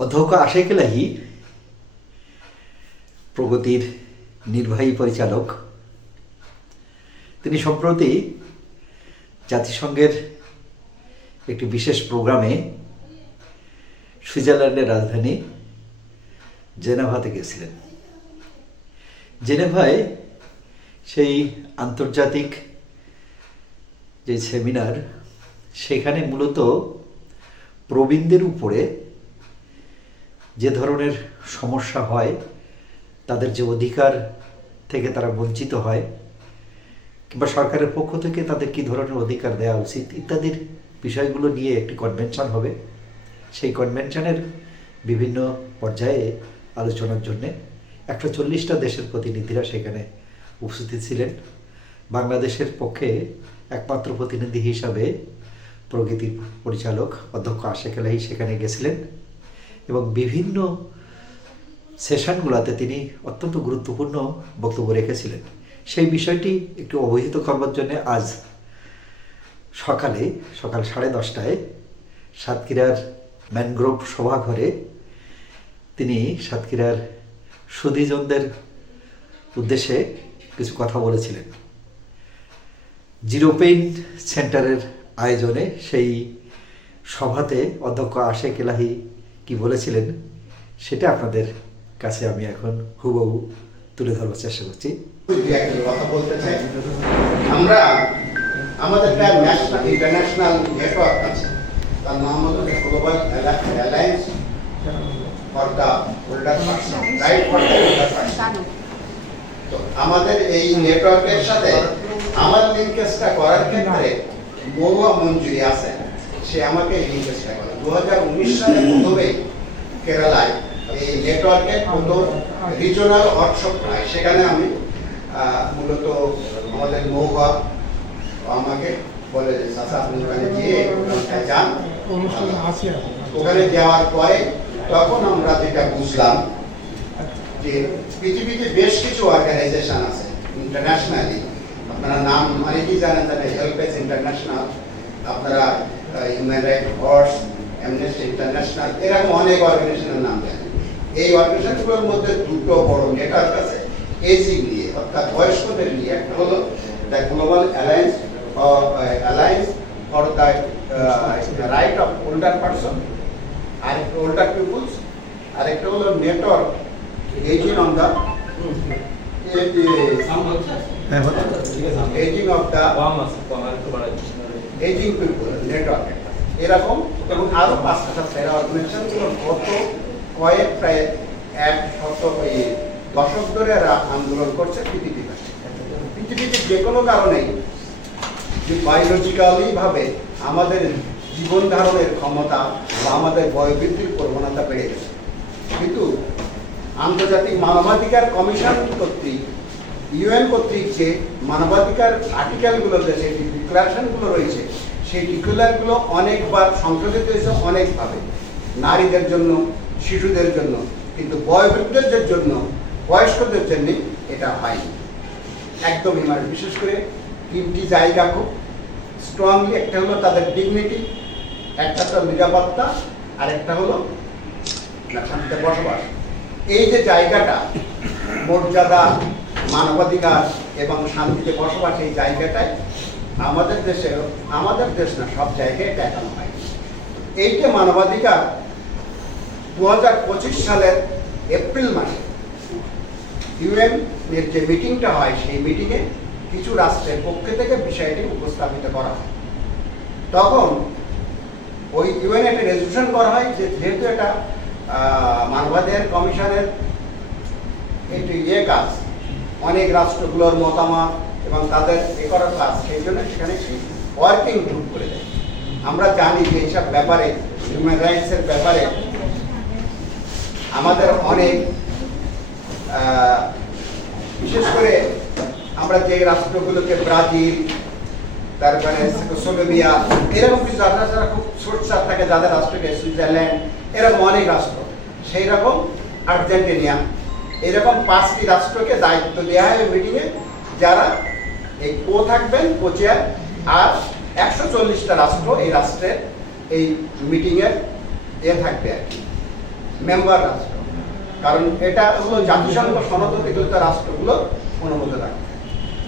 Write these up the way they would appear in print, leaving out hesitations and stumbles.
অধ্যক্ষ আশিক এলাহী প্রগতির নির্বাহী পরিচালক। তিনি সম্প্রতি জাতিসংঘের একটি বিশেষ প্রোগ্রামে সুইজারল্যান্ডের রাজধানী জেনেভাতে গেছিলেন। জেনেভায় সেই আন্তর্জাতিক যে সেমিনার, সেখানে মূলত প্রবীণদের উপরে যে ধরনের সমস্যা হয়, তাদের যে অধিকার থেকে তারা বঞ্চিত হয়, কিংবা সরকারের পক্ষ থেকে তাদের কী ধরনের অধিকার দেওয়া উচিত ইত্যাদির বিষয়গুলো নিয়ে একটি কনভেনশন হবে। সেই কনভেনশনের বিভিন্ন পর্যায়ে আলোচনার জন্যে 140টা দেশের প্রতিনিধিরা সেখানে উপস্থিত ছিলেন। বাংলাদেশের পক্ষে একমাত্র প্রতিনিধি হিসাবে প্রগতির পরিচালক অধ্যক্ষ আশিক এলাহী সেখানে গেছিলেন এবং বিভিন্ন সেশনগুলোতে তিনি অত্যন্ত গুরুত্বপূর্ণ বক্তব্য রেখেছিলেন। সেই বিষয়টি একটু অবহিত করবার জন্য আজ সকাল 10:30টায় সাতক্ষীরার ম্যানগ্রোভ সভাঘরে তিনি সাতক্ষীরার সুধীজনদের উদ্দেশ্যে কিছু কথা বলেছিলেন। জিরো পেইন সেন্টারের আয়োজনে সেই সভাতে অধ্যক্ষ আশিক এলাহী কি বলেছিলেন সেটা আপনাদের কাছে আমি এখন হুবহু তুলে ধরবার চেষ্টা করছি। কথা বলতে চাই, আমরা আমাদের একটা ন্যাশনাল ইন্টারন্যাশনাল নেটওয়ার্ক আছে, তার নাম হলো global alliance for the older person, right for the older person. তো আমাদের এই নেটওয়ার্কের সাথে আমার লিঙ্কেজটা করার ক্ষেত্রে মহুয়া মঞ্জুরি আছে, সে আমাকে এই লিঙ্কেজটা করে 2019 সালে প্রথমে কেরালায় এই নেটওয়ার্কের প্রথম রিজনাল ওয়ার্কশপ হয়। সেখানে আমি মূলত আমাদের মহুয়া আমাকে বলে যে চাচা আপনি ওখানে গিয়ে যান। ওখানে যাওয়ার পরে তখন আমরা যেটা বুঝলাম যে পৃথিবীতে বেশ কিছু অর্গানাইজেশন আছে ইন্টারন্যাশনালি, আপনারা নাম অনেকেই জানেন, হেল্পেজ ইন্টারন্যাশনাল, আপনারা human rights watch, amnesty international, এরকম অনেক অর্গানাইজেশনের নাম জানেন। এই অর্গানাইজেশনগুলোর মধ্যে দুটো বড় নেটওয়ার্ক আছে এজিং নিয়ে, অর্থাৎ বয়স্কদের নিয়ে। একটা হলো the global alliance for the right of older person, আরেকটা ওল্ডার পিপুলস, আরেকটা হলো network ageing on the ageing of the ageing people network, এরকম এবং আরো 5-7টা অর্গানাইজেশনগুলো গত কয়েক প্রায় 100 দশক ধরে এরা আন্দোলন করছে পৃথিবীতে যে কোনো কারণেই যে বায়োলজিক্যালি ভাবে আমাদের জীবন ধারণের ক্ষমতা বা আমাদের বয়োবৃদ্ধির প্রবণতা বেড়ে গেছে, কিন্তু আন্তর্জাতিক মানবাধিকার কমিশন কর্তৃক ইউএন কর্তৃক যে মানবাধিকার আর্টিকেলগুলো যে ডিক্লারেশনগুলো রয়েছে, সেই ডিক্লারগুলো অনেকবার সংশোধিত হয়েছে অনেকভাবে, নারীদের জন্য, শিশুদের জন্য, কিন্তু বয়োবৃদ্ধদের জন্য, বয়স্কদের জন্য এটা হয়নি একদমই। মানে বিশেষ করে 3টি জায়গা খুব স্ট্রংলি, একটা হলো তাদের ডিগনিটি, একটা হলো নিরাপত্তা, আর একটা হলো শান্তিতে বসবাস। এই যে জায়গাটা মর্যাদা, মানবাধিকার এবং শান্তিতে বসবাস, এই জায়গাটায় আমাদের দেশে, আমাদের দেশ না সব জায়গায় দেখানো হয়। এইটা মানবাধিকার 2025 সালের এপ্রিল মাসে ইউএন এর যে মিটিংটা হয়, সেই মিটিংয়ে কিছু রাষ্ট্রের পক্ষ থেকে বিষয়টি উপস্থাপিত করা হয়। তখন ওই ইউএন একটা রেজলিউশন করা হয় যে যেহেতু এটা মানবাধিকার কমিশনের একটি কাজ, অনেক রাষ্ট্রগুলোর মতামত এবং তাদের করার কাজ, সেই জন্য সেখানে ওয়ার্কিং গ্রুপ করে দেয়। আমরা জানি যে এইসব ব্যাপারে, হিউম্যান রাইটসের ব্যাপারে আমাদের অনেক, বিশেষ করে আমরা যে রাষ্ট্রগুলোকে ব্রাজিল, তারপরে সোলোভিয়া, এরকম কিছু যারা যারা খুব সোচ্চার থাকে, যাদের রাষ্ট্রকে সুইজারল্যান্ড, এরকম অনেক রাষ্ট্র, সেই রকম আর্জেন্টিনা, এরকম 5টি রাষ্ট্রকে দায়িত্ব দেওয়া হয় মিটিংয়ে, যারা এই থাকবেন চেয়ার, আর 140টা রাষ্ট্র এই রাষ্ট্রের এই মিটিংয়ের থাকবে আর কি। মেম্বার রাষ্ট্র, কারণ এটা হলো জাতিসংঘ সনদীকৃত রাষ্ট্রগুলো অনুমোদন রাখে।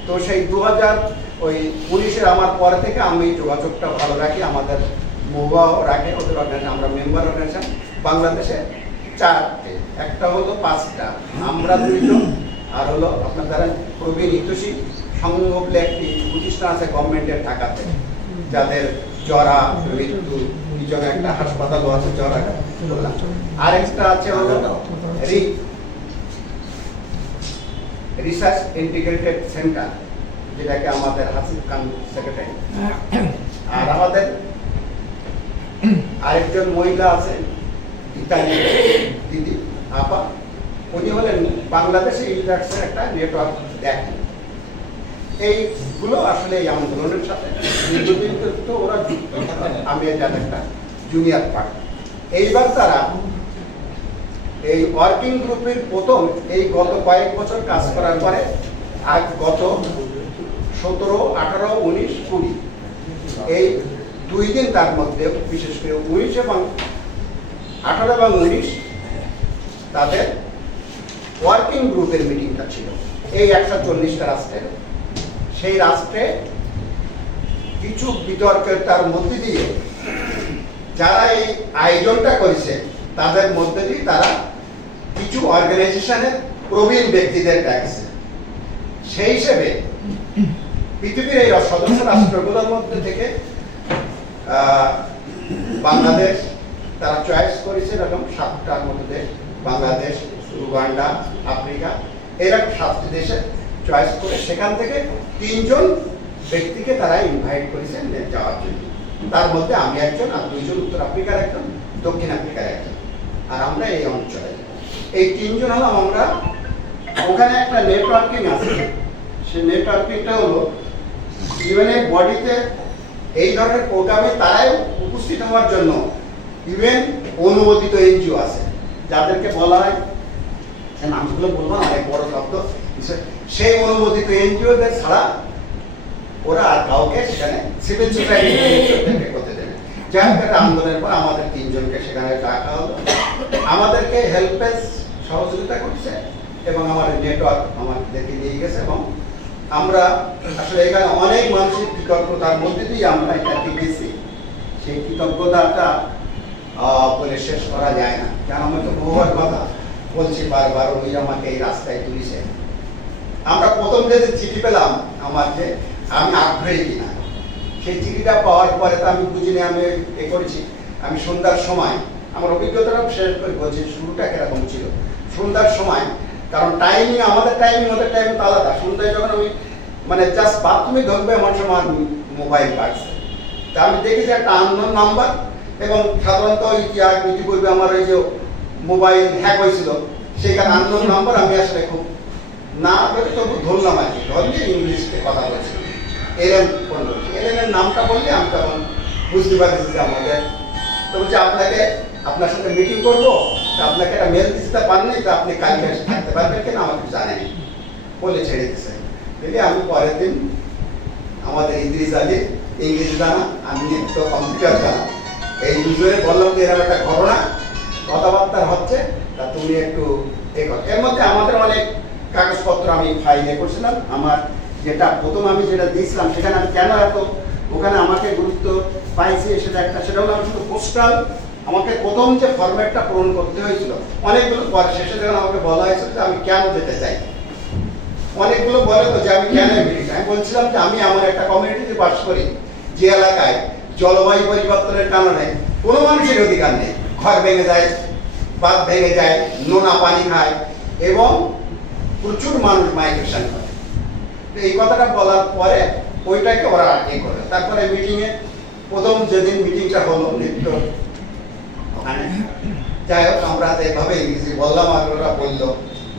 তো সেই 2019 আমার পর থেকে আমি যোগাযোগটা ভালো রাখি, আমাদের মোবাও রাখে, ওদের অর্গানাইজেশন, আমরা মেম্বার অর্গানাইজেশন বাংলাদেশে 4টে, একটা হলো 5টা, আমরা 2জন, আর হলো আপনার জানেন প্রবীণ হিতৈষী সংঘ বলে একটি প্রতিষ্ঠান আছে গভর্নমেন্টের ঢাকাতে, যাদের জরা মৃত্যু, পিছনে একটা হাসপাতালও আছে জরা, আরেকটা আছে হলো রিসার্চ ইন্টিগ্রেটেড সেন্টার, যেটাকে আমাদের হাসিব খান সেক্রেটারি, আর আমাদের আরেকজন মহিলা আছে ইতালি দিদি আপা, উনি হলেন বাংলাদেশে ইন্টারসের একটা নেটওয়ার্ক দেখেন। এইগুলো আসলে এই আন্দোলনের সাথে দীর্ঘদিন তো ওরা যুক্ত, আমি এটার একটা জুনিয়র পার্ট। এইবার তারা এই ওয়ার্কিং গ্রুপের প্রথম এই গত কয়েক বছর কাজ করার পরে আজ গত 17, 18, 19, 20 এই 2 দিন, তার মধ্যে বিশেষ করে 19 এবং 18 এবং 19 তাদের ওয়ার্কিং গ্রুপের মিটিংটা ছিল এই 140টা রাষ্ট্রের। সেই রাষ্ট্রে কিছু বিতর্কের তার মধ্যে দিয়ে যারা এই আয়োজনটা করেছে তাদের মধ্যে দিয়ে তারা কিছু অর্গানাইজেশনের প্রবীণ ব্যক্তিদের ডাকছে। সেই হিসেবে পৃথিবীর এই সদস্য রাষ্ট্রগুলোর মধ্যে থেকে বাংলাদেশ তারা চয়েস করেছে, এরকম 7টার মধ্যে বাংলাদেশ, উগান্ডা, আফ্রিকা, এরকম 7টি দেশে চয়েস করে সেখান থেকে 3 জন ব্যক্তিকে তারা ইনভাইট করেছেন যাওয়ার জন্য। তার মধ্যে আমি একজন, আর 2 জন উত্তর আফ্রিকার একজন, দক্ষিণ আফ্রিকার একজন, আর আমরা এই অঞ্চলে এই 3 জন হলাম আমরা। ওখানে একটা নেটওয়ার্কিং আছে, সেই নেটওয়ার্কিংটা হলো ইউএনের বডিতে এই ধরনের প্রোগ্রামে তারাই উপস্থিত হওয়ার জন্য ইউএন অনুমোদিত এনজিও আছে, যাদেরকে বলা হয়, নামগুলো বলবো না, অনেক বড় শব্দ, সেই অনুমোদিত এনজিওদের ছাড়া ওরা আর কাউকে সেখানে সিভিল সোসাইটি করতে দেবে। যাই হোক, আন্দোলনের পর আমাদের 3 জনকে সেখানে ডাকা হলো, আমাদেরকে হেল্পেজ সহযোগিতা করছে এবং আমার নেটওয়ার্ক আমাদেরকে নিয়ে গেছে, এবং আমরা আসলে এখানে অনেক মানসিক কৃতজ্ঞতার মধ্যে দিয়ে আমরা এটাকে গেছি। সেই কৃতজ্ঞতাটা বলে শেষ করা যায় না, কারণ আমি তো বহুবার কথা বলছি বারবার, ওই আমাকে এই রাস্তায় তুলেছে। আমরা প্রথম যে চিঠি পেলাম আমার, যে আমি আগ্রহী কিনা, সেই চিঠিটা পাওয়ার পরে তো আমি বুঝিনি, আমি করেছি। আমি সন্ধ্যার সময় আমার অভিজ্ঞতাটা শেষ করে বলছি, শুরুটা কিরকম ছিল। সন্ধ্যার সময়, কারণ টাইমিং আমাদের টাইমিং ওদের টাইমিং তো আলাদা। সন্ধ্যায় যখন আমি মানে জাস্ট বাথরুমে ঢুকবে, এমন সময় মোবাইল বাড়ছে, তা আমি দেখেছি একটা আননোন নাম্বার, এবং সাধারণত ইতিপূর্বে আমার ওই যে মোবাইল হ্যাক হয়েছিল, সেইখানে আননোন নাম্বার। আমি আসলে খুব না করে তবু ধরলাম আর কি, ধরলে ইংলিশে কথা বলছি, এলেন বললো, এলেনের নামটা বললে আমি তখন বুঝতে পারছি যে আমাদের, তো বলছি আপনাকে, আপনার সাথে মিটিং করবো, তা আপনাকে একটা মেল দিতে পারেনি, তো আপনি কালকে থাকতে পারবেন কেন আমাকে জানেনি বলে ছেড়ে দিচ্ছে। দেখি আমি পরের দিন আমাদের ইদ্রিস আলী ইংলিশ জানা, আমি তো কম্পিউটার জানা, এই দুজনে বললাম যে এরকম একটা ঘটনা কথাবার্তা হচ্ছে, তা তুমি একটু এর মধ্যে আমাদের অনেক কাগজপত্র আমি ফাইলে করছিলাম। আমার যেটা প্রথম আমি যেটা দিয়েছিলাম, সেখানে আমি কেন এত ওখানে আমাকে গুরুত্ব পাইছি, সেটা একটা, সেটা হলো আমি শুধু পোস্টাল, আমাকে প্রথম যে ফরম্যাটটা পূরণ করতে হয়েছিল, অনেকগুলো পরে শেষে যখন আমাকে বলা হয়েছে যে আমি কেন যেতে চাই, অনেকগুলো বলে তো যে আমি কেন এমরিকা, আমি বলছিলাম যে আমি আমার একটা কমিউনিটিতে বাস করি, যে এলাকায় জলবায়ু পরিবর্তনের কারণে কোনো মানুষের অধিকার নেই, ঘর ভেঙে যায়, বাঁধ ভেঙে যায়, নোনা পানি খায়, এবং প্রচুর মানুষ মাইগ্রেশন করে। এই কথাটা বলার পরে ওইটাকে ওরা করে, তারপরে মিটিংয়ে প্রথম যেদিন মিটিংটা হলো নৃত্য ওখানে, যাই হোক আমরা তো এভাবে ইংরেজি বললাম, আর ওরা বললো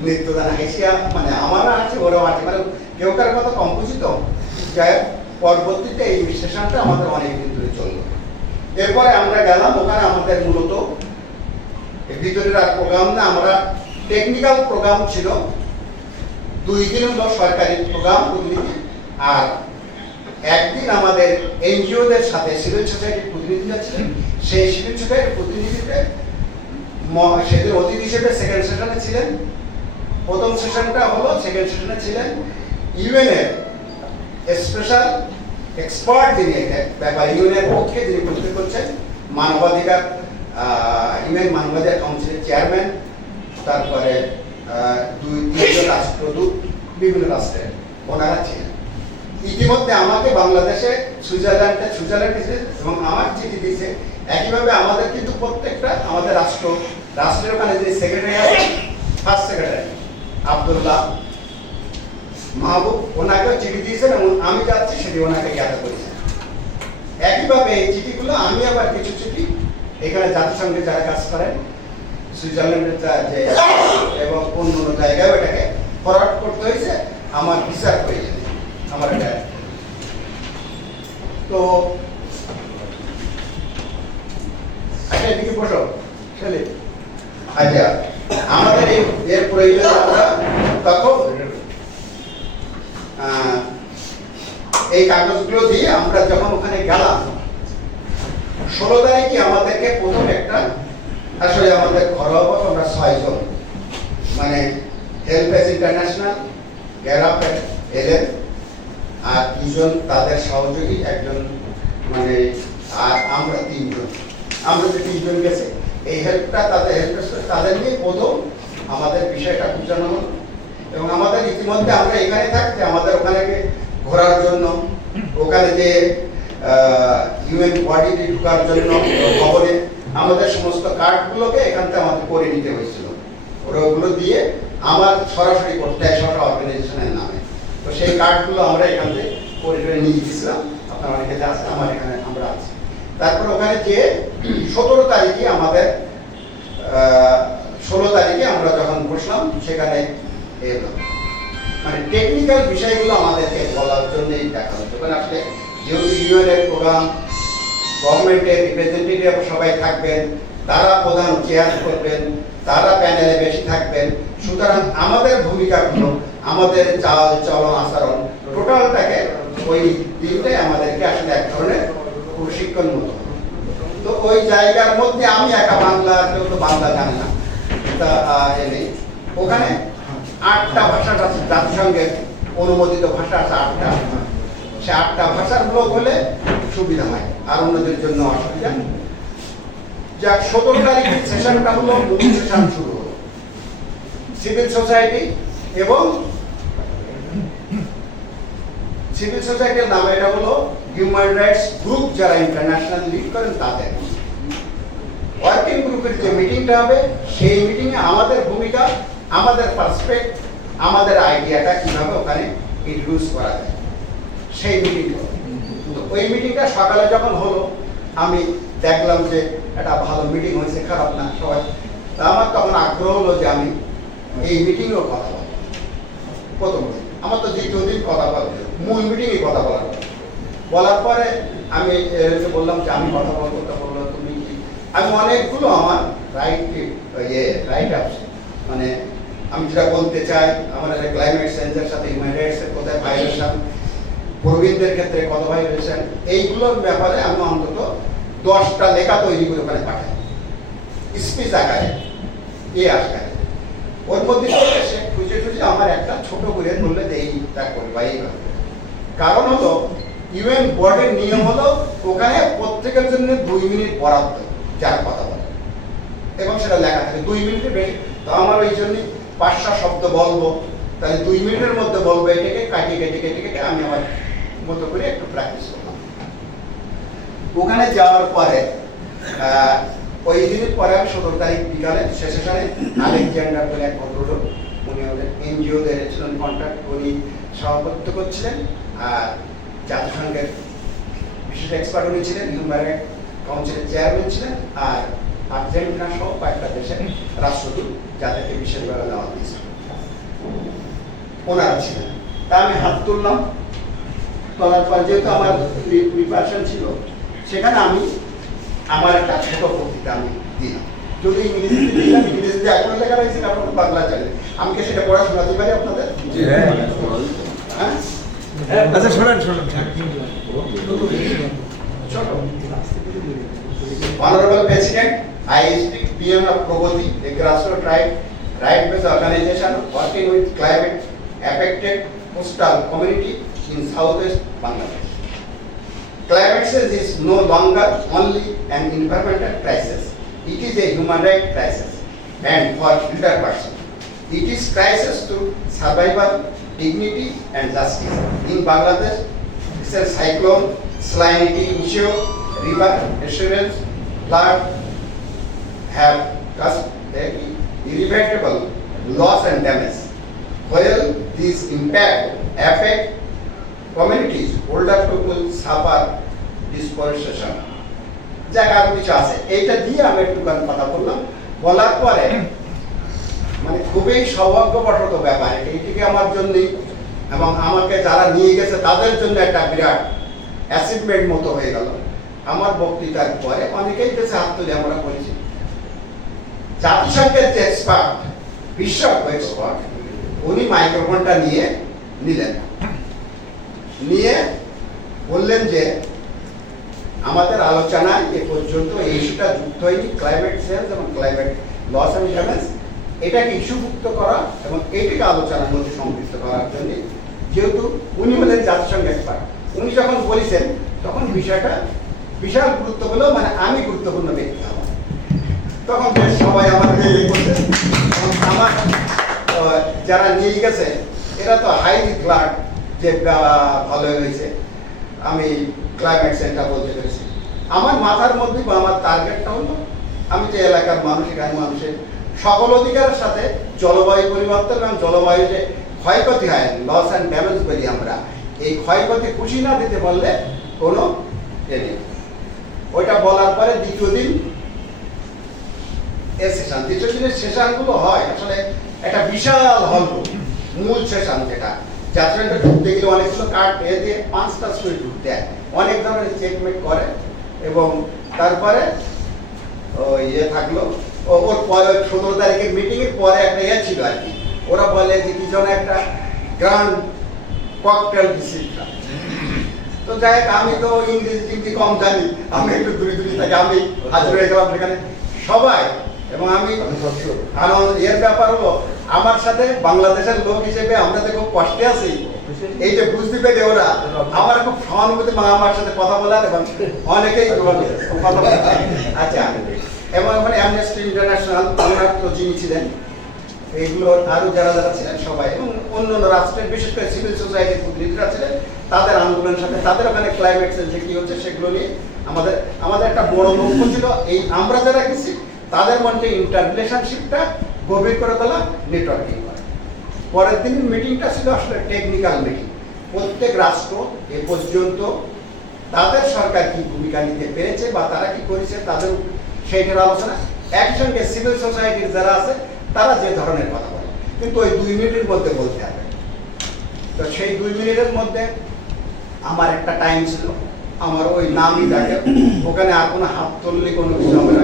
নৃত্য জানা হেসিয়া, মানে আমারও আছে ওরাও আছে, মানে কেউ কার কথা কম্পোজিত। যাই হোক, পরবর্তীতে এই সেশনটা আমাদের অনেক দিন ধরে চললো। এরপরে আমরা গেলাম ওখানে, আমাদের মূলত ভিতরের আর প্রোগ্রাম না, আমরা টেকনিক্যাল প্রোগ্রাম ছিল, 2 দিন হলো সরকারি প্রোগ্রাম প্রতিনিধি, আর একদিন আমাদের এনজিওদের সাথে সিভিল সোসাইটির প্রতিনিধিরা ছিলেন। সেই সিভিল সোসাইটির প্রতিনিধিদের সেদিন অতিথি হিসেবে সেকেন্ড সেশনে ছিলেন। প্রথম সেশনটা হলো, সেকেন্ড সেশনে ছিলেন ইউএন এর স্পেশাল এক্সপার্ট, যিনি ব্যাপার ইউএনের পক্ষে যিনি প্রতিনিধিত্ব করছেন, মানবাধিকার ইউএন মানবাধিকার কাউন্সিলের চেয়ারম্যান, তারপরে তিনজন রাষ্ট্রদূত বিভিন্ন রাষ্ট্রের, ওনারা ছিলেন। ইতিমধ্যে আমাকে বাংলাদেশে সুইজারল্যান্ডে এবং আমার চিঠি দিয়েছে। একইভাবে আমাদের কিন্তু প্রত্যেকটা আমাদের রাষ্ট্রের ওখানে যে সেক্রেটারি আছে, ফার্স্ট সেক্রেটারি আব্দুল্লাহ মাহবুব, ওনাকেও চিঠি দিয়েছেন এবং আমি যাচ্ছি সেটি ওনাকে জ্ঞাত করেছেন। একইভাবে এই চিঠিগুলো আমি আবার কিছু চিঠি এখানে জাতিসংঘে যারা কাজ করেন, সুইজারল্যান্ডের যে এবং অন্য অন্য জায়গায় এটাকে ফরওয়ার্ড করতে হয়েছে আমার বিচার প্রয়োজন, আমার এটা। তো আচ্ছা, এদিকে বসো ছেলে। আচ্ছা, আমাদের এর প্রয়োজন আমরা তখন এই কাগজগুলো দিয়ে আমরা যখন ওখানে গেলাম, 16 তারিখে আমাদেরকে প্রথম একটা, আসলে আমাদের ঘরোয়া আমরা 6 জন, মানে হেল্পেজ ইন্টারন্যাশনাল, গ্যারাপ এলেন, আর 2 জন তাদের সহযোগী, একজন মানে, আর আমরা 3 জন, আমরা যে 3 জন গেছে এই হেল্পটা তাদের নিয়ে প্রথম আমাদের বিষয়টা বোঝানো হলো। এবং আমাদের ইতিমধ্যে আমরা এখানে থাকতে আমাদের ওখানে ঘোরার জন্য, ওখানে যে ইউএন বডিতে ঢোকার জন্য খবরে আমাদের সমস্ত কার্ডগুলোকে এখান থেকে আমাদের করে নিতে হয়েছিল। ওগুলো দিয়ে আমার সরাসরি করতে হয় সরকার অর্গানাইজেশনের নামে। তো সেই কার্ডগুলো আমরা এখান থেকে করে নিয়ে গেছিলাম। আপনার অনেকে আছে, আমার এখানে আমরা আছি। তারপর ওখানে যে 17 তারিখে আমাদের 16 তারিখে আমরা যখন বসলাম সেখানে এলাম, মানে টেকনিক্যাল বিষয়গুলো আমাদেরকে বলার জন্যই দেখা হচ্ছে। কারণ আসলে যেহেতু ইউএনের প্রোগ্রাম, গভর্নমেন্টের রিপ্রেজেন্টেটিভ সবাই থাকবেন, তারা প্রধান চেয়ার করবেন, তারা প্যানেলে বেশি থাকবেন, সুতরাং আমাদের ভূমিকাগুলো, আমাদের চাল চলন আচরণ টোটালটাকে ওই দিনটাই আমাদেরকে আসলে এক ধরনের প্রশিক্ষণ মতো। তো ওই জায়গার মধ্যে আমি একা বাংলা, কেউ তো বাংলা জানে না, তা ওখানে 8টা ভাষা আছে, জাতিসংঘের অনুমোদিত ভাষা আছে 8টা। সে 8টা ভাষার লোক হলে সুবিধা হয়, আর অন্যদের জন্য অসুবিধা। যাক, 17 তারিখের সেশনটা হলো, মূল সেশন শুরু হলো সিভিল সোসাইটি এবং সিভিল সোসাইটির নাম এটা হলো হিউম্যান রাইটস গ্রুপ, যারা ইন্টারন্যাশনাল লিড করেন তাদের ওয়ার্কিং গ্রুপের যে মিটিংটা হবে, সেই মিটিংয়ে আমাদের ভূমিকা, আমাদের পার্সপেক্ট, আমাদের আইডিয়াটা কিভাবে ওখানে ইন্ট্রোডিউস করা যায়, সেই মিটিং। তো ওই মিটিংটা সকালে যখন হলো, আমি দেখলাম যে একটা ভালো মিটিং হয়েছে, খারাপ না সবাই। তা আমার তখন আগ্রহ হলো যে আমি এই মিটিংয়েও কথা বলবো। প্রথম আমার তো দ্বিতীয় দিন কথা বলবো, মূল মিটিংয়ে কথা বলার পরে আমি বললাম যে আমি কথা বলবো। তা বললো তুমি কি, আমি অনেকগুলো আমার রাইট আছে, মানে আমি যেটা বলতে চাই, আমার ক্লাইমেট চেঞ্জের সাথে হিউম্যান রাইটসের কোথায় ভায়োলেশন, প্রবীণদের ক্ষেত্রে কত ভায়োলেশন, এইগুলোর ব্যাপারে আমি অন্তত 10টা লেখা তৈরি করে ওখানে পাঠাই, স্পিচ আকারে, আকারে। ওর মধ্যে সে খুঁজে আমার একটা ছোট করে বললে এইটা করবা, এইভাবে। কারণ হলো ইউএন বোর্ডের নিয়ম হলো ওখানে প্রত্যেকের জন্য 2 মিনিট বরাদ্দ, যার কথা বলে, এবং সেটা লেখা থাকে 2 মিনিটের বেশি। তো আমার ওই জন্য 5টা শব্দ বলবো, তাহলে 2 মিনিটের মধ্যে বলবো, এটাকে কেটে আমি আমার মতো করে একটু প্র্যাকটিস করলাম। ওখানে যাওয়ার পরে ওই দিনের পরে আমি 17 তারিখ বিকালে শেষে আলেকজান্ডার বলে এক ভদ্রলোক, উনি হলেন এনজিওদের ছিলেন কন্ট্যাক্ট, উনি সভাপতিত্ব করছিলেন। আর জাতিসংঘের বিশেষ এক্সপার্ট উনি ছিলেন, হিউম্যান রাইটস কাউন্সিলের চেয়ারম্যান ছিলেন, আর আর্জেন্টিনা সহ কয়েকটা দেশের রাষ্ট্রদূত, যাদেরকে বিশেষভাবে দেওয়া দিয়েছে, ওনারা ছিলেন। তা আমি হাত তুললাম, তোলার পর যেহেতু আমার প্রিপারেশন ছিল, সেখানে আমি আমার একটা ছোট বক্তৃতা আমি দিলাম। যদি ইংরেজিতে দিলাম, ইংরেজিতে এখন লেখা রয়েছে, আপনার বাংলা চলে, আমি কি সেটা পড়া শোনাতে পারি আপনাদের? হ্যাঁ, আচ্ছা শোনেন। Honorable President, I speak beyond of Progati, a grassroots right-based organization working with climate-affected coastal community in southwest Bangladesh. Climate change is no longer only an environmental crisis; it is a human rights crisis, and for elder person, it is crisis to survival, dignity, and justice. In Bangladesh, it's a cyclone, salinity issue, river assurance, flood have caused irreversible loss and damage. While these impact affect communities, older people suffer dispossession. জায়গা আরো কিছু আছে, এইটা দিয়ে আমি একটু কথা বললাম। বলার পরে মানে খুবই সৌভাগ্যবশত ব্যাপার, এইটিকে আমার জন্যই এবং আমাকে যারা নিয়ে গেছে তাদের জন্য একটা বিরাট অ্যাচিভমেন্ট মতো হয়ে গেল। আমার বক্তৃতার পরে অনেকেই দেশে হাত তুলে আমরা বলেছি, জাতিসংঘের যে এক্সপার্ট, বিশেষজ্ঞ এক্সপার্ট, উনি মাইক্রোফোনটা নিলেন, নিয়ে বললেন যে আমাদের আলোচনায় এ পর্যন্ত এই ইস্যুটা যুক্ত হয়নি, ক্লাইমেট চেঞ্জ এবং ক্লাইমেট লস অ্যান্ড ড্যামেজ, এটাকে ইস্যুভুক্ত করা এবং এইটাকে আলোচনার মধ্যে সম্পৃক্ত করার জন্য, যেহেতু উনি হলেন জাতিসংঘ এক্সপার্ট, উনি যখন বলেছেন তখন বিষয়টা বিশাল গুরুত্ব পেল, মানে আমি গুরুত্বপূর্ণ ব্যক্তি হব। তখন বেশ সবাই আমাকে বলছে, আমার যারা নিয়ে গেছে এরা তো হাইলি গ্লাড যে ভালো হয়েছে আমি ক্লাইমেট চেঞ্জটা বলতে পেরেছি। আমার মাথার মধ্যে বা আমার টার্গেটটা হলো, আমি যে এলাকার মানুষ, এখানে মানুষের সকল অধিকারের সাথে জলবায়ু পরিবর্তন এবং জলবায়ু যে ক্ষয়ক্ষতি হয়, লস অ্যান্ড ড্যামেজ বলি আমরা, এই ক্ষয়ক্ষতি খুশি না দিতে পারলে কোনো নেই। ওইটা বলার পরে দ্বিতীয় দিন সেশন, দ্বিতীয় দিনের সেশনগুলো হয় আসলে একটা বিশাল হল, মূল সেশন যেটা জাতিসংঘে ঢুকতে গেলে অনেকগুলো কার্ড দিয়ে 5টা স্কুল ঢুকতে হয়, অনেক ধরনের চেকমেট করে এবং তারপরে থাকলো ওর পরে 17 তারিখের মিটিংয়ের পরে একটা ছিল আর কি, ওরা বলে যে কি যেন একটা গ্র্যান্ড ককটেল ডিসিশন। তো যাই হোক, আমি তো ইংরেজি কম জানি, আমি একটু দূরে থাকি, আমি হাজির হয়ে গেলাম সেখানে সবাই। এবং আমি এর ব্যাপার হলো, আমার সাথে বাংলাদেশের লোক হিসেবে আমরা তো খুব কষ্টে আছি, এই যে বুঝতে পেরে ওরা আমার খুব সহানুভূতি আমার সাথে কথা বলার এবং অনেকেই কথা বলার। আচ্ছা, এবং মানে অ্যামনেস্টি ইন্টারন্যাশনাল তো যিনি ছিলেন, এইগুলো আরো যারা ছিলেন সবাই, এবং অন্য রাষ্ট্রের বিশেষ করে সিভিল সোসাইটির প্রতিনিধিরা ছিলেন, তাদের আন্দোলনের সাথে তাদের ওখানে ক্লাইমেট চেঞ্জ কি হচ্ছে সেগুলো নিয়ে আমাদের একটা বড় লক্ষ্য ছিল, এই আমরা যারা গেছি তাদের মধ্যে ইন্টার রিলেশনশিপটা গভীর করে তোলা, নেটওয়ার্কিং করা। পরের দিন মিটিংটা ছিল আসলে টেকনিক্যাল মিটিং, প্রত্যেক রাষ্ট্র এ পর্যন্ত তাদের সরকার কি ভূমিকা নিতে পেরেছে বা তারা কি করেছে তাদের সেইটার আলোচনা, একসঙ্গে সিভিল সোসাইটির যারা আছে তারা যে ধরনের কথা বলে, কিন্তু ওই 2 মিনিটের মধ্যে বলতে হবে। তো সেই 2 মিনিটের মধ্যে আমার একটা টাইম ছিল, আমার ওই নামই থাকে, ওখানে আর কোনো হাত তুললে কোনো কিছু হবে না,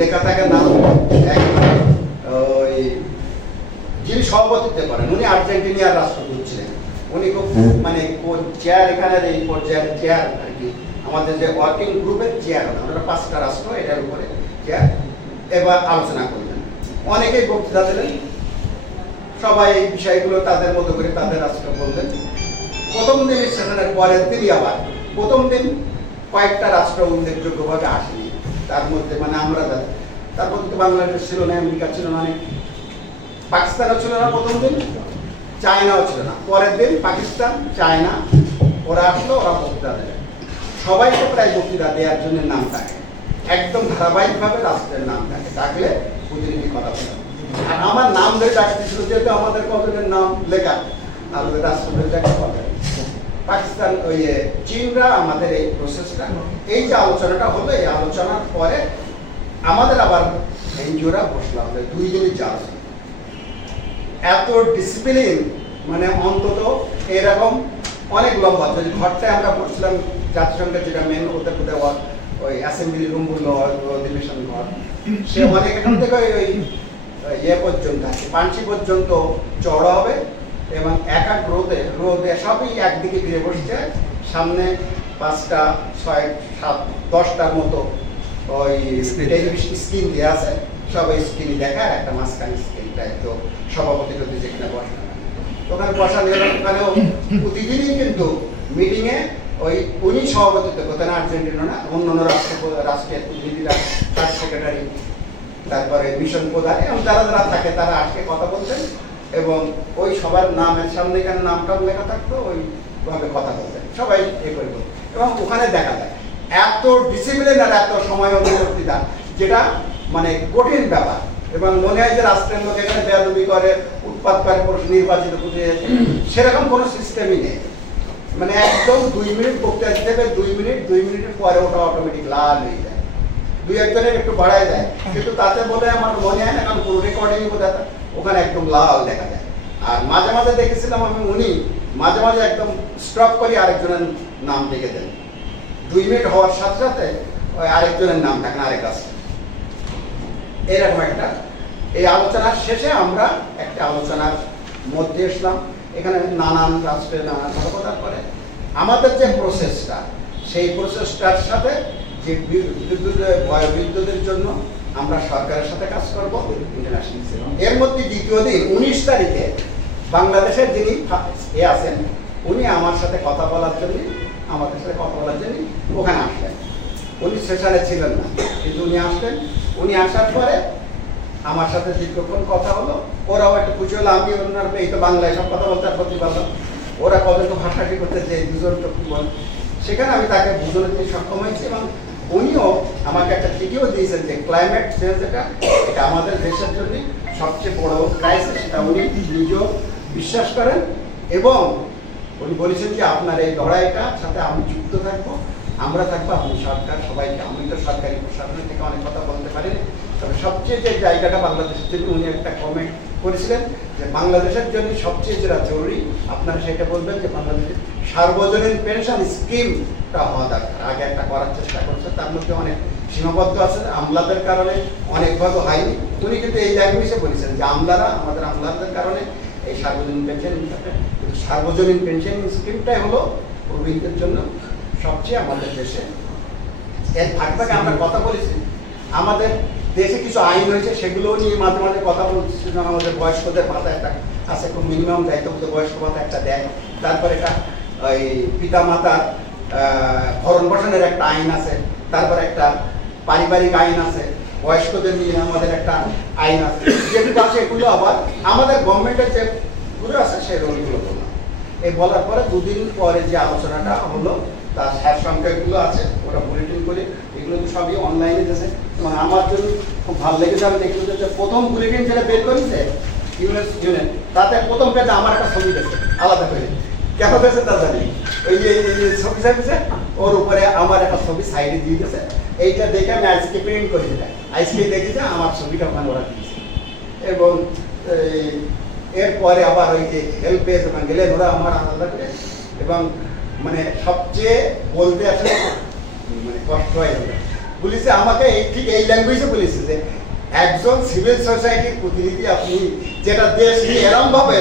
লেখা থাকে নাম। ওই যিনি সভাপতিত্ব করেন উনি আর্জেন্টিনিয়ার রাষ্ট্রদূত ছিলেন, উনি খুব মানে চেয়ার, এখানের এই পর্যায়ের চেয়ার আর কি, আমাদের যে ওয়ার্কিং গ্রুপের চেয়ার, আমরা 5টা রাষ্ট্র, এটার উপরে চেয়ার। এবার আলোচনা করলেন, অনেকেই বক্তৃতা দিলেন, সবাই এই বিষয়গুলো তাদের মতো করে তাদের রাষ্ট্র বললেন। প্রথম দিনের সেশনের পরের দিনই আবার প্রথম দিন কয়েকটা রাষ্ট্র উল্লেখযোগ্যভাবে আসেনি, তার মধ্যে মানে আমরা তার মধ্যে বাংলাদেশ ছিল না, আমেরিকা ছিল না, পাকিস্তানও ছিল না প্রথম দিন, চায়নাও ছিল না। পরের দিন পাকিস্তান, চায়না ওরা আসলো, ওরা বক্তৃতা দেয়, সবাইকে প্রায় বক্তৃতা দেওয়ার জন্য নাম থাকে, একদম ধারাবাহিকভাবে রাষ্ট্রের নাম থাকে, ডাকলে প্রতিনিধি কথা বলে। আর আমার নাম ধরে ডাকতে ছিল, যেহেতু আমাদের কতজনের নাম লেখা, আমাদের রাষ্ট্রপতি ডাকে বলে। পাকিস্তান ওই চীনরা আমাদের এই প্রসেসটা, এই যে আলোচনাটা হলো, এই আলোচনার পরে আমাদের আবার এনজিওরা বসলাম, 2 দিনই চার্জ। এত ডিসিপ্লিন, মানে অন্তত এরকম অনেক লম্বা ঘরটায় আমরা পড়ছিলাম, জাতিসংঘের যেটা মেন ওদের ওই অ্যাসেম্বলি রুম বললো, অধিবেশন ঘর, সে অনেক এখান থেকে ওই পর্যন্ত আছে, পাঞ্চি পর্যন্ত চওড়া হবে এবং এক রোদে সবই একদিকে ঘিরে বসছে, সামনে 5টা 6 7 10টার মতো ওই টেলিভিশন স্ক্রিন দেওয়া আছে, সব ওই স্ক্রিনে দেখা, আর একটা মাঝখানে স্ক্রিনটা তো সভাপতি যদি যেখানে বসানো হয়। ওখানে বসানো গেল, ওখানেও প্রতিদিনই কিন্তু মিটিংয়ে ওই উনি সভাপতিত্ব করতেন, আর্জেন্টিনা না, অন্য রাষ্ট্রের প্রতিনিধিরা, ফার্স্ট সেক্রেটারি, তারপরে মিশন প্রধান এবং যারা যারা থাকে তারা আজকে কথা বলতেন এবং ওই সবার নামের সামনে এখানে নামটাও লেখা থাকতো, ওইভাবে কথা বলতেন, সবাই এ করব। এবং ওখানে দেখা যায় এত ডিসিপ্লিন আর এত সময় অনুবর্তিতা, যেটা মানে কঠিন ব্যাপার। এবং মনে হয় যে রাষ্ট্রের লোক এখানে বেয়াদবি করে, উৎপাত করে, নির্বাচিত করতে, সেরকম কোনো সিস্টেমই নেই। মানে একদম 2 মিনিট বক্তৃতা দেবে, 2 মিনিটের পরে ওটা অটোমেটিক লাল হয়ে যায়, 2-1 একটু বাড়ায় যায়, কিন্তু তাতে বলে আমার মনে হয় না, কারণ পুরো রেকর্ডিং বোঝা ওখানে একদম লাল দেখা যায়। আর মাঝে মাঝে দেখেছিলাম আমি, উনি মাঝে মাঝে একদম স্টপ করে আরেকজনের নাম লিখে দেন, 2 মিনিট হওয়ার সাথে সাথে ওই আরেকজনের নাম থাকে না, আরেক রাষ্ট্র। এরকম একটা, এই আলোচনার শেষে আমরা একটা আলোচনার মধ্যে এসলাম। এখানে নানান রাষ্ট্রের নানান কথা করে আমাদের যে প্রসেসটা, সেই প্রসেসটার সাথে যে বয়োবৃদ্ধদের জন্য আমরা সরকারের সাথে কাজ করব ইন্টারন্যাশনাল। এর মধ্যে দ্বিতীয় দিন 19 তারিখে বাংলাদেশের যিনি আছেন, উনি আমার সাথে কথা বলার জন্য, আমাদের সাথে কথা বলার জন্য ওখানে আসলেন। উনি সেশনে ছিলেন না, কিন্তু উনি আসলেন। উনি আসার পরে আমার সাথে দীর্ঘক্ষণ কথা হলো, ওরাও একটু খুশি হলো, আমি ওনার এই তো বাংলায় সব কথা বলতে প্রতি পারলাম, ওরা কত ভাষাটি করতে যে দুজন তো কি বল, সেখানে আমি তাকে বুঝাতে সক্ষম হয়েছি। এবং উনিও আমাকে একটা চিঠিও দিয়েছেন যে ক্লাইমেট চেঞ্জ এটা আমাদের দেশের জন্য সবচেয়ে বড় ক্রাইসিস, সেটা উনি নিজেও বিশ্বাস করেন। এবং উনি বলেছেন যে আপনার এই লড়াইটার সাথে আমি যুক্ত থাকবো, আমরা থাকবো, আপনি সরকার সবাইকে, আমি তো সরকারি প্রশাসনের থেকে অনেক কথা বলতে পারি, তবে সবচেয়ে যে জায়গাটা বাংলাদেশের জন্য উনি একটা কমেন্ট করেছিলেন যে বাংলাদেশের জন্য সবচেয়ে যেটা জরুরি, আপনারা সেটা বলবেন যে বাংলাদেশের সার্বজনীন পেনশন স্কিমটা হওয়া দরকার। আগে একটা করার চেষ্টা করছে, তার মধ্যে অনেক সীমাবদ্ধ আছে, আমলাদের কারণে অনেকভাবে হয়নি। উনি কিন্তু এই ল্যাঙ্গুয়েজে বলেছেন যে আমাদের আমলাদের কারণে এই সার্বজনীন পেনশন স্কিমটাই হলো প্রবীণদের জন্য সবচেয়ে আমাদের দেশে। এর ভাগে আমরা কথা বলেছি, আমাদের দেশে কিছু আইন হয়েছে, সেগুলো নিয়ে মাঝে মাঝে কথা বলছি। আমাদের বয়স্কদের ভাতা একটা আছে, খুব মিনিমাম দায়িত্ববোধ বয়স্ক ভাতা একটা দেয়। তারপরে একটা ওই পিতা মাতার ভরণ পোষণের একটা আইন আছে, তারপরে একটা পারিবারিক আইন আছে, বয়স্কদের নিয়ে আমাদের একটা আইন আছে, যেগুলো আছে এগুলো আবার আমাদের গভর্নমেন্টের যেগুলো আছে সেই রোলগুলো বললাম। এই বলার পরে 2 দিন পরে যে আলোচনাটা হলো তার সারসংখ্যাগুলো আছে, ওরা বুলেটিন করে, এগুলো তো সবই অনলাইনে দিয়েছে। এবং আমার জন্য খুব ভালো লেগেছে, আমি দেখতে যে প্রথম বুলেটিন যেটা বের করেছে ইউনিয়ন, তাতে প্রথম পেজে আমার একটা ছবি দিয়েছে আলাদা করে। কেন দিয়েছে তা জানি, ওই যে ছবি দিয়েছে, ওর উপরে আমার একটা ছবি সাইডে দিয়ে দিয়েছে। এইটা দেখে আমি আজকে প্রিন্ট করে দিলাম, আজকে দেখি যে আমার ছবিটা ওখানে ওরা দিয়েছে। এবং এরপরে আবার ওই যে হেল্প পেজ গেলেন ওরা আমার আলাদা করে। এবং মানে সবচেয়ে বলতে আসলে মানে কষ্ট হয়, বলেছে আমাকে ঠিক এই ল্যাঙ্গুয়েজে বলেছে যে একজন সিভিল সোসাইটির প্রতিনিধি আপনি, যেটা দেশ নিয়ে এরম ভাবে,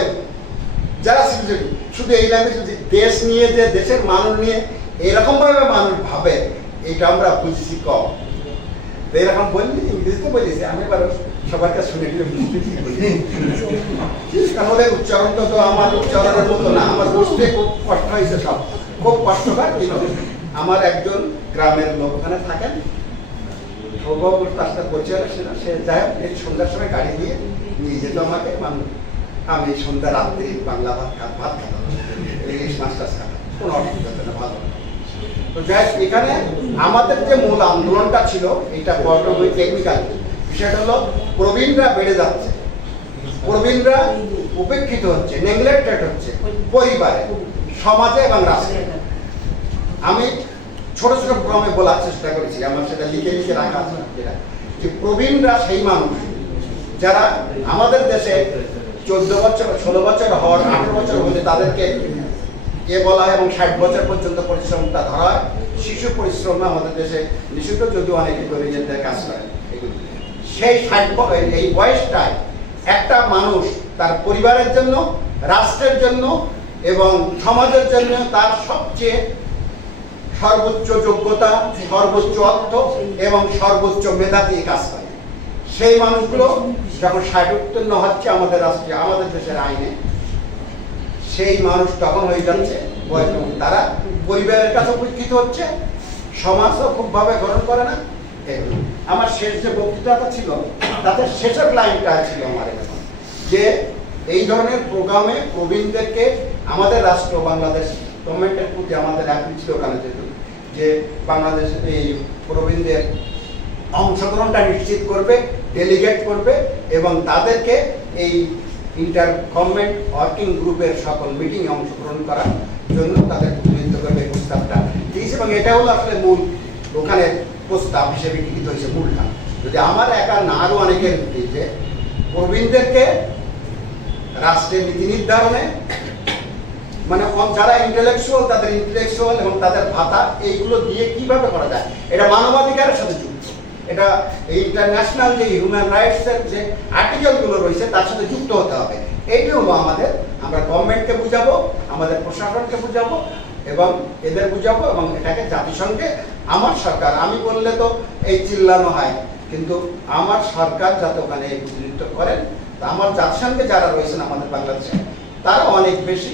যারা সিভিল শুধু এই ল্যাঙ্গুয়েজ, দেশ নিয়ে, যে দেশের মানুষ নিয়ে এরকম ভাবে মানুষ ভাবে, এটা আমরা বুঝছি কম। এরকম বললি ইংরেজিতে বলেছি, আমি এবার সবার কাছে শুনে নিলে বুঝতে কারণ ওদের উচ্চারণটা তো আমার উচ্চারণের মতো না, আমার বুঝতে খুব কষ্ট হয়েছে, সব খুব কষ্টকর। আমার একজন গ্রামের লোক ওখানে থাকেন, তার সাথে পরিচয় ছিল, সে যাই হোক এই সন্ধ্যার সময় গাড়ি দিয়ে নিয়ে যেত আমাকে। আমি সন্ধ্যা রাত্রি বাংলা ভাত খেতাম, ইংলিশ মাছ টাছ খেতাম, কোনো অসুবিধা হতো না, ভালো। তো যাই হোক, এখানে আমাদের যে মূল আন্দোলনটা ছিল, এটা বড় টেকনিক্যাল বিষয়টা হলো প্রবীণরা বেড়ে যাচ্ছে, প্রবীণরা উপেক্ষিত হচ্ছে, নেগলেক্টেড হচ্ছে পরিবারে, সমাজে এবং রাষ্ট্রে। আমি ছোট ছোট প্রোগ্রামে বলার চেষ্টা করেছি, আমার সেটা লিখে লিখে রাখা আছে, যে প্রবীণরা সেই মানুষ যারা আমাদের দেশে 14 বছর 16 বছর হওয়ার 18 বছর হলে তাদেরকে বলা হয়, এবং 60 বছর পর্যন্ত পরিশ্রমটা ধরা হয়। শিশু পরিশ্রম আমাদের দেশে নিষিদ্ধ, যদিও অনেকে করে যেতে কাজ করে। সেই 60 এই বয়সটায় একটা মানুষ তার পরিবারের জন্য, রাষ্ট্রের জন্য এবং সমাজের জন্য তার সবচেয়ে সর্বোচ্চ যোগ্যতা, সর্বোচ্চ অর্থ এবং সর্বোচ্চ মেধা দিয়ে কাজ করে। সেই মানুষগুলো যখন 60 উত্তীর্ণ হচ্ছে আমাদের রাষ্ট্রে, আমাদের দেশের আইনে, সেই মানুষ তখন হয়ে যাচ্ছে বয়স, এবং তারা পরিবারের কাছে উপেক্ষিত হচ্ছে, সমাজও খুবভাবে গ্রহণ করে না। এগুলো আমার শেষ যে বক্তৃতাটা ছিল তাতে শেষের লাইনটা ছিল আমার এরকম, যে এই ধরনের প্রোগ্রামে প্রবীণদেরকে আমাদের রাষ্ট্র বাংলাদেশ গভর্নমেন্টের প্রতি আমাদের আপিল ছিল ওখানে যে বাংলাদেশের এই প্রবীণদের অংশগ্রহণটা নিশ্চিত করবে, ডেলিগেট করবে এবং তাদেরকে এই ইন্টার গভর্নমেন্ট ওয়ার্কিং গ্রুপের সকল মিটিংয়ে অংশগ্রহণ করার জন্য তাদের উদ্বুদ্ধ করবে এই প্রস্তাবটা দিয়েছে। এবং এটা হলো আসলে মূল ওখানে প্রস্তাব হিসেবে গৃহীত হয়েছে মূলটা। যদি আমার একা না আরও অনেকের যে প্রবীণদেরকে রাষ্ট্রের নীতি নির্ধারণে, মানে যারা ইন্টেলেকচুয়াল তাদের ইন্টেলেকচুয়াল এবং তাদের ভাতা এইগুলো দিয়ে কিভাবে করা যায়, এটা মানবাধিকারের সাথে যুক্ত, এটা ইন্টারন্যাশনাল যে হিউম্যান রাইটসের যে আর্টিকেলগুলো রয়েছে তার সাথে যুক্ত হতে হবে। এইটা হলো আমাদের, আমরা গভর্নমেন্টকে বুঝাবো, আমাদের প্রশাসনকে বুঝাবো এবং এদের বুঝাবো, এবং এটাকে জাতিসংঘে আমার সরকার, আমি বললে তো এই চিল্লানো হয়, কিন্তু আমার সরকার যাতে ওখানে এই প্রতিনিধিত্ব করেন, আমার জাতিসংঘে যারা রয়েছেন আমাদের বাংলাদেশে তারা অনেক বেশি,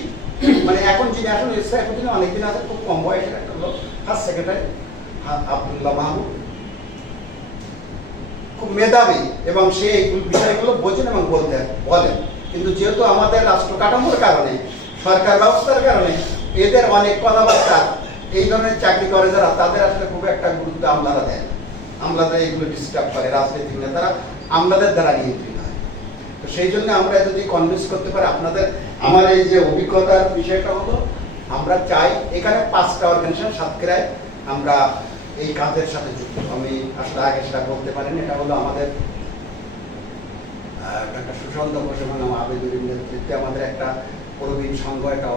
মানে এখন যিনি এখন ইসরায়েল অনেকদিন আছে, খুব কম বয়সের একটা লোক, ফার্স্ট সেক্রেটারি আব্দুল্লাহ মাহমুদ, খুব মেধাবী এবং সে এই বিষয়গুলো বোঝেন এবং বলেন। কিন্তু যেহেতু আমাদের রাষ্ট্র কাঠামোর কারণে, সরকার ব্যবস্থার কারণে এদের অনেক কথাবার্তা এই ধরনের চাকরি করে যারা, তাদের আসলে খুব একটা গুরুত্ব আমলারা দেন, আমলারা এইগুলো ডিস্টার্ব করে, রাজনৈতিক নেতারা আমলাদের দ্বারা নিয়ন্ত্রিত হয়। তো সেই জন্য আমরা যদি কনভিন্স করতে পারি আপনাদের, আমার এই যে অভিজ্ঞতার বিষয়টা হলো, আমরা চাই এখানে 5টা অর্গানাইজেশন সাতক্ষীরায় আমরা এই কাজের সাথে যুক্ত। আমি আসলে আগে সেটা বলতে পারিনি। এটা হলো আমাদের একটা সুশান্ত ঘোষ এবং আবেদুলের নেতৃত্বে আমাদের একটা প্রবীণ সংঘ, একটা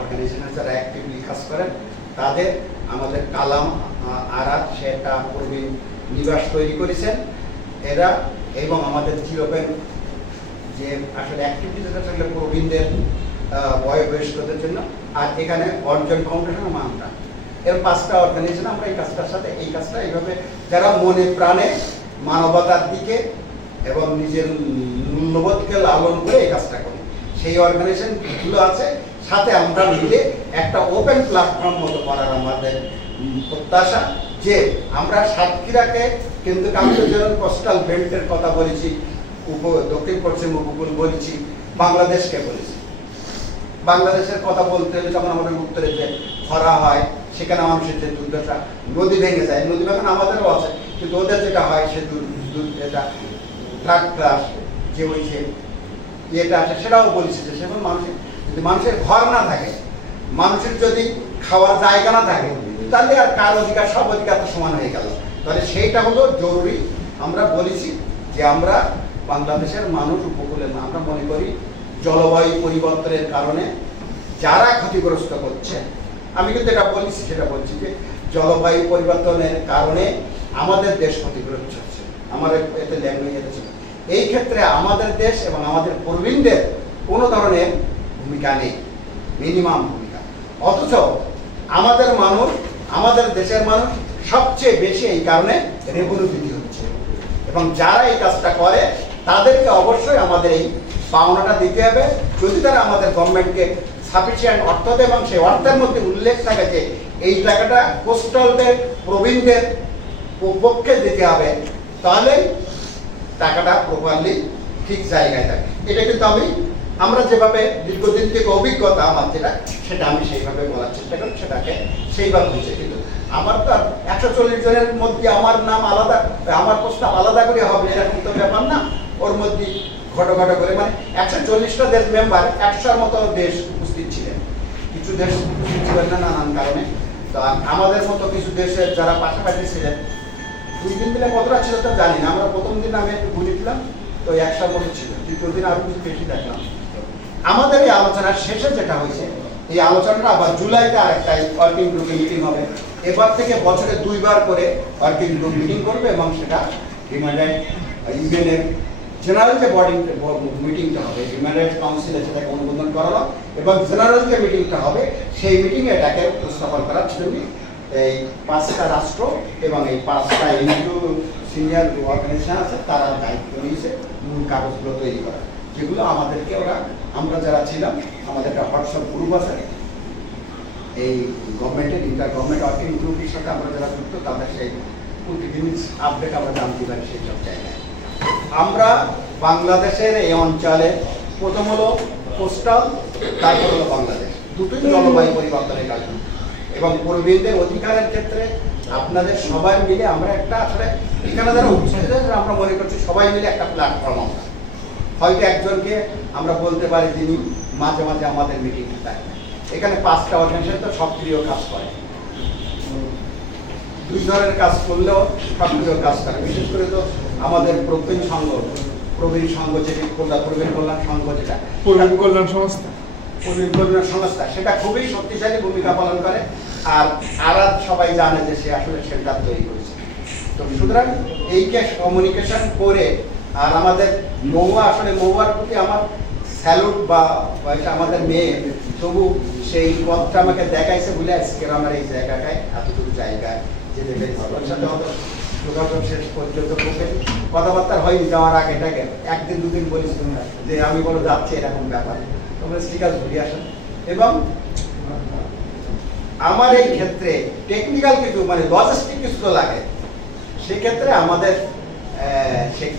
অর্গানাইজেশন যারা অ্যাক্টিভলি কাজ করেন, তাদের আমাদের কালাম আরাত, সে একটা প্রবীণ নিবাস তৈরি করেছেন এরা, এবং আমাদের জিরোপেন যে আসলে অ্যাক্টিভিটিস আসলে প্রবীণদের বয়স্কদের জন্য, আর এখানে অর্জন ফাউন্ডেশন আমরা, এর 5টা অর্গানাইজেশন আমরা এই কাজটার সাথে, এই কাজটা এইভাবে যারা মনে প্রাণে মানবতার দিকে এবং নিজের মূল্যবোধকে লালন করে এই কাজটা করি, সেই অর্গানাইজেশনগুলো আছে। সাথে আমরা মিলে একটা ওপেন প্ল্যাটফর্ম মতো করার আমাদের প্রত্যাশা, যে আমরা সাতক্ষীরাকে কিন্তু কান্তজনন কোস্টাল বেল্টের কথা বলেছি, দক্ষিণ পশ্চিম উপকূল বলেছি, বাংলাদেশকে বলেছি। বাংলাদেশের কথা বলতে হলে যেমন আমাদের উত্তরে যে খরা হয়, সেখানে মানুষের যে দুর্দশা, নদী ভেঙে যায়, নদী ভাঙন আমাদেরও আছে, কিন্তু ওদের যেটা হয় সে এটা ট্রাক ক্রাশ, যে ওই যে ইয়েটা আছে সেটাও বলেছি, যে সেরকম মানুষের ঘর না থাকে, মানুষের যদি খাওয়ার জায়গা না থাকে, তাহলে আর কার অধিকার, সব অধিকার তো সমান হয়ে গেল। তাহলে সেইটা হলো জরুরি। আমরা বলেছি যে আমরা বাংলাদেশের মানুষ উপকূলে না, আমরা মনে করি জলবায়ু পরিবর্তনের কারণে যারা ক্ষতিগ্রস্ত করছে, আমি কিন্তু এটা বলছি, সেটা বলছি যে জলবায়ু পরিবর্তনের কারণে আমাদের দেশ ক্ষতিগ্রস্ত হচ্ছে, আমাদের এতে ল্যাঙ্গুয়েজ এটা ছিল। এই ক্ষেত্রে আমাদের দেশ এবং আমাদের প্রবীণদের কোনো ধরনের ভূমিকা নেই, মিনিমাম ভূমিকা। অথচ আমাদের মানুষ, আমাদের দেশের মানুষ সবচেয়ে বেশি এই কারণে রেভিনিউ দিতে হচ্ছে, এবং যারা এই কাজটা করে তাদেরকে অবশ্যই আমাদের এই পাওনাটা দিতে হবে। যদি তারা আমাদের গভর্নমেন্টকে সাফিসিয়েন্ট অর্থ দেয় এবং সেই অর্থের মধ্যে উল্লেখ থাকে যে এই টাকাটা কোস্টালদের প্রবীণদের পক্ষে দিতে হবে, তাহলে টাকাটা প্রপারলি ঠিক জায়গায় থাকে। এটা কিন্তু আমরা যেভাবে দীর্ঘদিন থেকে অভিজ্ঞতা আমার যেটা, সেটা আমি সেইভাবে বলার চেষ্টা করি, সেটাকে সেইভাবে হয়েছে। কিন্তু আমার তো 140 জনের মধ্যে আমার নাম আলাদা, আমার প্রস্তাব আলাদা করে হবে এরকম তো ব্যাপার না। ওর মধ্যে ঘটো করে, মানে 140টা দেশ মেম্বার, 100-র মতো দেশ উপস্থিত ছিলেন, কিছু দেশ উপস্থিত ছিলেন না নানান কারণে। তো আমাদের মতো কিছু দেশের যারা পাশাপাশি ছিলেন, 2 দিন দিলে কতটা ছিল তো জানি না। আমরা প্রথম দিন আমি একটু ঘুরেছিলাম, তো 100-র মতো ছিল, দ্বিতীয় দিন আরো কিছু বেশি দেখলাম। আমাদের এই আলোচনার শেষে যেটা হয়েছে, এই আলোচনাটা আবার জুলাইতে আরেকটা ওয়ার্কিং গ্রুপে মিটিং হবে। এবার থেকে বছরে 2 বার করে ওয়ার্কিং গ্রুপ মিটিং করবে, এবং সেটা হিউম্যান রাইট ইউএনের জেনারেল যে বডি মিটিংটা হবে, হিউম্যান রাইটস কাউন্সিলে সেটাকে অনুমোদন করানো, এবং জেনারেল যে মিটিংটা হবে সেই মিটিংয়ে এটাকে উপস্থাপন করার জন্য এই 5টা রাষ্ট্র এবং এই 5টা এনজিও সিনিয়র অর্গানাইজেশন আছে, তারা দায়িত্ব নিয়েছে মূল কাগজগুলো তৈরি করা, যেগুলো আমাদেরকে আমরা যারা ছিলাম, আমাদের একটা হোয়াটসঅ্যাপ গ্রুপ আছে এই গভর্নমেন্টের ইন্টার গভর্নমেন্ট ওয়ার্কিং গ্রুপের সাথে আমরা যারা যুক্ত, তাদের সেই প্রতিদিন আপডেট আমরা জানতে পারি সেই সব জায়গায়। আমরা বাংলাদেশের এই অঞ্চলে প্রথম হলো কোস্টাল, তারপর হলো বাংলাদেশ, দুটোই জলবায়ু পরিবর্তনের কারণে এবং প্রবীণদের অধিকারের ক্ষেত্রে আপনাদের সবাই মিলে আমরা একটা আসলে এখানে যারা উপস্থিত আছে আমরা মনে করছি সবাই মিলে একটা প্ল্যাটফর্ম। আমরা হয়তো একজনকে আমরা বলতে পারি যিনি মাঝে মাঝে আমাদের মিটিং থাকে। এখানে 5টা অর্গানাইজেশন তো সক্রিয় কাজ করে, 2 ধরনের কাজ করলেও সক্রিয় কাজ করে। বিশেষ করে তো আমাদের প্রবীণ সংঘ যেটি প্রবীণ কল্যাণ সংঘ, যেটা প্রবীণ কল্যাণ সংস্থা, প্রবীণ কল্যাণ সংস্থা, সেটা খুবই শক্তিশালী ভূমিকা পালন করে। আর আরাত সবাই জানে যে সে আসলে সেন্টার তৈরি করেছে। তো সুতরাং এইকে কমিউনিকেশন করে, আর আমাদের মহুয়া, আসলে মহুয়ার প্রতি আমার স্যালুট, বা আমাদের মেয়ে তবু সেই পথটা আমাকে দেখাইছে বলে আজকে আমার এই জায়গাটায় এতটুকু জায়গায় যেতে পেরেছি। ওর সাথে আমাদের যোগাযোগ শেষ পর্যন্ত কথাবার্তা হয়নি যাওয়ার আগেটাকে, 1-2 দিন বলিস যে আমি বলো যাচ্ছি এরকম ব্যাপার, তোমরা ঠিক আছে ঘুরে আসেন। এবং আমার এই ক্ষেত্রে টেকনিক্যাল কিছু মানে লজিস্টিক কিছু তো লাগে, সেক্ষেত্রে আমাদের শেখ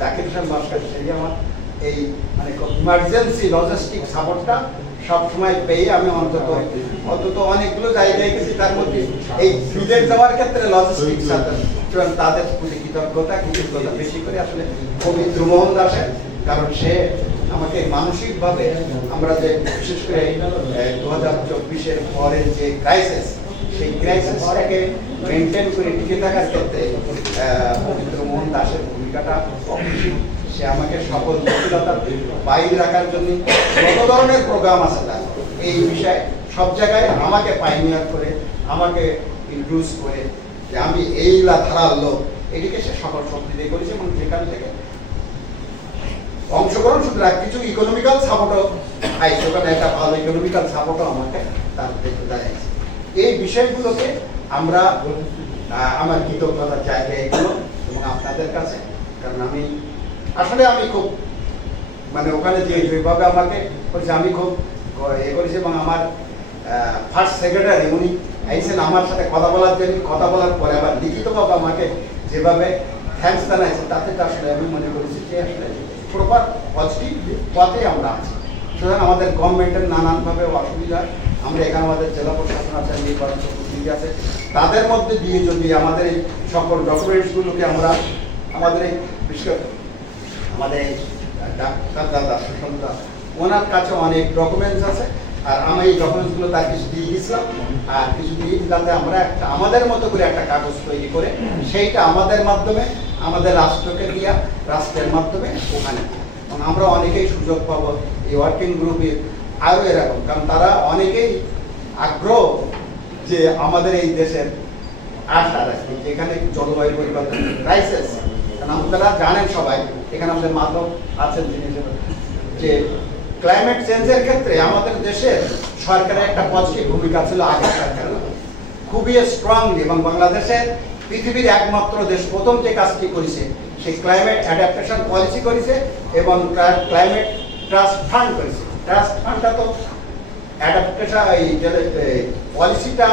জাকির হোসেন নস্কর, সেই আমার এই মানে ইমার্জেন্সি লজিস্টিক সাপোর্টটা সবসময় পেয়ে আমি অন্তত অনেকগুলো জায়গায় গেছি। তার মধ্যে এই বিদেশ যাওয়ার ক্ষেত্রে লজিস্টিক তাদের প্রতি কৃতজ্ঞতা বেশি করে আসলে কবি ধ্রুবন দাসের, কারণ সে আমাকে মানসিকভাবে, আমরা যে বিশেষ করে 2024-এর পরের যে ক্রাইসিস, সেই ক্রাইসিসটাকে মেনটেন করে টিকে থাকার ক্ষেত্রে পবিত্র মোহন দাসের ভূমিকাটা অপরিসীম। সে আমাকে সকল জটিলতার বাইরে রাখার জন্য যত ধরনের প্রোগ্রাম আছে তার এই বিষয়ে সব জায়গায় আমাকে পাইনিয়ার করে, আমাকে ইন্ট্রোডিউস করে যে আমি এইলা ধারার লোক, এটিকে সে সকল শক্তি দিয়ে করেছে। এবং যেখান থেকে অংশগ্রহণ শুধু কিছু ইকোনমিক্যাল সাপোর্টও পাইছে, ওখানে একটা ভালো ইকোনমিক্যাল সাপোর্টও আমাকে তার দেখতে দেখাইছে। এই বিষয়গুলোকে আমরা আমার কৃতজ্ঞতার জায়গা এগুলো এবং আপনাদের কাছে, কারণ আমি খুব মানে ওখানে যেভাবে আমাকে করেছে আমি খুব করেছি। এবং আমার ফার্স্ট সেক্রেটারি উনি আইসেন আমার সাথে কথা বলার জন্য, কথা বলার পরে আবার লিখিতভাবে আমাকে যেভাবে থ্যাঙ্কস জানাইছে, তাতে আসলে আমি মনে করেছি যে আসলে প্রপার পজিটিভ পথে আমরা আছি। সুতরাং আমাদের গভর্নমেন্টের নানানভাবে অসুবিধা, আমরা এখানে আমাদের জেলা প্রশাসন আছে, নির্বাচন প্রতিনিধি আছে, তাদের মধ্যে দিয়ে যদি আমাদের এই সকল ডকুমেন্টসগুলোকে আমরা আমাদের এই বিশেষ আমাদের ডাক্তার দাদা সুশান্ত দাস, ওনার কাছে অনেক ডকুমেন্টস আছে, আর আমি এই ডকুমেন্টসগুলো তার কিছু দিয়ে গেছিলাম, আর কিছু দিয়ে যাতে আমরা একটা আমাদের মতো করে একটা কাগজ তৈরি করে সেইটা আমাদের মাধ্যমে আমাদের রাষ্ট্রকে দিয়া, রাষ্ট্রের মাধ্যমে ওখানে, এবং আমরা অনেকেই সুযোগ পাবো এই ওয়ার্কিং গ্রুপের আরও এরকম, কারণ তারা অনেকেই আগ্রহ যে আমাদের এই দেশের আশা রাখি যেখানে জলবায়ু পরিবর্তন ক্রাইসিস, কারণ আপনারা জানেন সবাই, এখানে আমাদের মাধ্যম আছেন যিনি, যে ক্লাইমেট চেঞ্জের ক্ষেত্রে আমাদের দেশের সরকারের একটা পজিটিভ ভূমিকা ছিল আগের সরকারের খুবই স্ট্রংলি, এবং বাংলাদেশের পৃথিবীর একমাত্র দেশ প্রথম যে কাজটি করেছে সেই ক্লাইমেট অ্যাডাপ্টেশন পলিসি করেছে এবং ক্লাইমেট ট্রাস্ট ফান্ড করেছে। ট্রাস্ট ফান্ডটা তো অ্যাডাপ্টেশন এই পলিসিটা,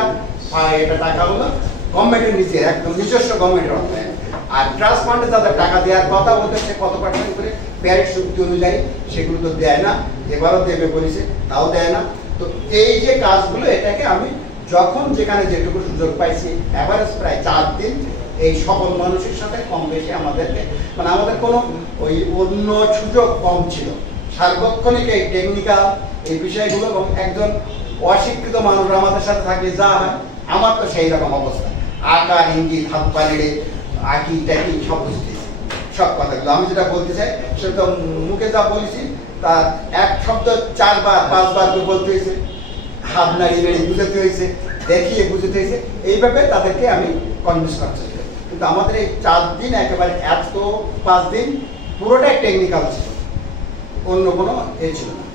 এটা টাকা হলো গভর্নমেন্টের নিজের একদম নিজস্ব গভর্নমেন্টের অর্থায়ন, আর ট্রাস্ট ফান্ডে তাদের টাকা দেওয়ার কথা বলতেছে কত পার্সেন্ট করে প্যারিস চুক্তি অনুযায়ী, সেগুলো তো দেয় না, এবারও দেবে বলেছে তাও দেয় না। তো এই যে কাজগুলো, এটাকে আমি যখন যেখানে যেটুকু সুযোগ পাইছি, অ্যাভারেজ প্রায় 4 দিন এই সকল মানুষের সাথে কম বেশি আমাদেরকে, মানে আমাদের কোনো ওই অন্য সুযোগ কম ছিল, সার্বক্ষণিক এই টেকনিক্যাল এই বিষয়গুলো, এবং একজন অশিক্ষিত মানুষ আমাদের সাথে থাকলে যা হয়, আমার তো সেই রকম অবস্থা, আকার ইঙ্গিত হাত পা নেড়ে আঁকি টাকি সব বুঝতেছি, সব কথাগুলো আমি যেটা বলতে চাই সেটা তো মুখে যা বলেছি তার এক শব্দ 4 বার 5 বার করে বলতে হয়েছে, হাত নাড়িয়ে নাড়িয়ে বুঝাতে হয়েছে, দেখিয়ে বুঝতে হয়েছে, এইভাবে তাদেরকে আমি কনভিন্স করতে চাই। কিন্তু আমাদের এই 4 দিন একেবারে 5 দিন পুরোটাই টেকনিক্যাল ছিল, অন্য কোনো ছিল না।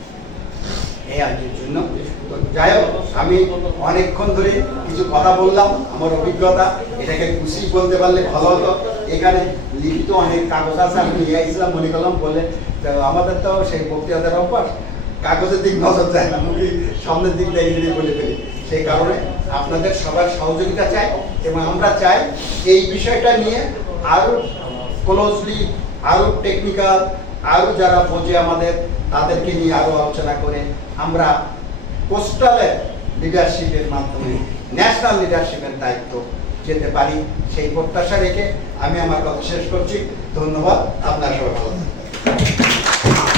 এই আজকের জন্য। তো যাই হোক, আমি অনেকক্ষণ ধরে কিছু কথা বললাম, আমার অভিজ্ঞতা, এটাকে খুশি বলতে পারলে ভালো হতো। এখানে লিখিত অনেক কাগজ আছে, আমি নিয়ে আসছিলাম, মনে করলাম বলে, তো আমাদের তো সেই বক্তৃতার অভ্যাস, কাগজের দিক নজর যায় না, মুখে সামনের দিক দিয়ে বলে ফেলি। সেই কারণে আপনাদের সবার সহযোগিতা চাই, এবং আমরা চাই এই বিষয়টা নিয়ে আরও ক্লোজলি, আরও টেকনিক্যাল, আরও যারা বোঝে আমাদের, তাদেরকে নিয়ে আরও আলোচনা করে আমরা কোস্টালের লিডারশিপের মাধ্যমে ন্যাশনাল লিডারশিপের দায়িত্ব যেতে পারি, সেই প্রত্যাশা রেখে আমি আমার কথা শেষ করছি। ধন্যবাদ, আপনার সবাই ভালো থাকবেন।